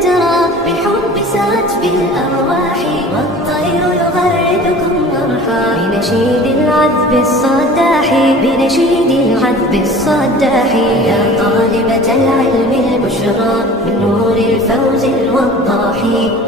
تترى بالحب سرت بالأرواح والطير يغردكم مرحا بنشيد العذب الصداح بنشيد العذب الصداح يا طالبة العلم البشرى من نور الفوز الوضاح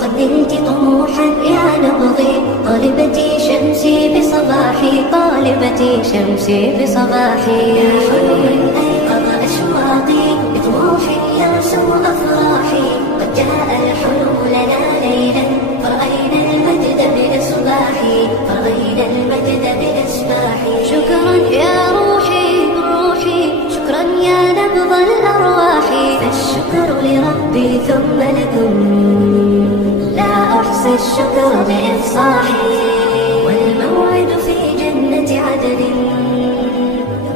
قد نلت طموحا يا نبضي طالبتي شمسي بصباحي طالبتي شمسي بصباحي يا حلما أيقظ أشواقي بطموح يرسم أفراحي قد جاء الحلم لنا ليلا فرأينا المجد بإصباحي فرأينا المجد بإصباحي شكرا يا روحي شكرا يا نبض الأرواح فالشكر لربي ثم لكم لا أحصي الشكر بإفصاحي والموعد في جنة عدن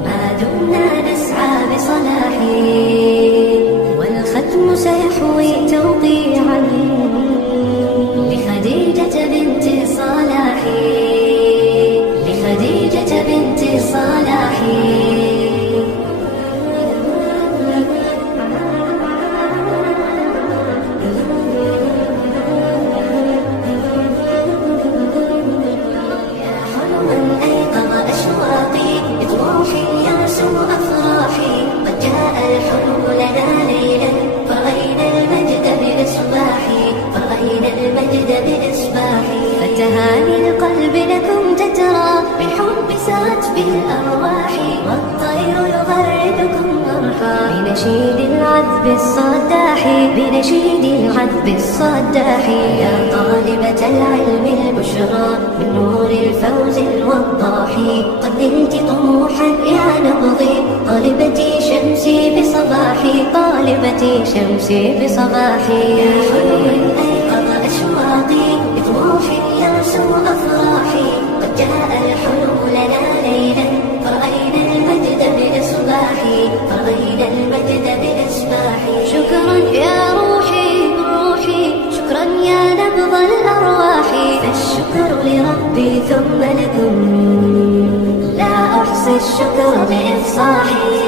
ما دمنا نسعى بصلاحي والختم سيحوي توقيعا لخديجة بنت صلاح لخديجة بنت صلاح فتهاني القلب لكم تترى بالحب سرت بالأرواح والطير يغردكم مرحا بنشيد العذب الصداح بنشيد العذب الصداح يا طالبة العلم البشرى من نور الفوز الوضاح قد نلت طموحا يا نبضي طالبتي شمسي بصباحي طالبتي شمسي بصباحي يا حلما أيقظ أشواقي بطموح يرسم أفراحي قد جاء الحلم لنا ليلا فرأينا المجد بإصباحي فرأينا المجد بإصباحي شكرا يا روحي شكرا يا نبض الأرواح فالشكر لربي ثم لكم لا أحصي الشكر بإفصاحي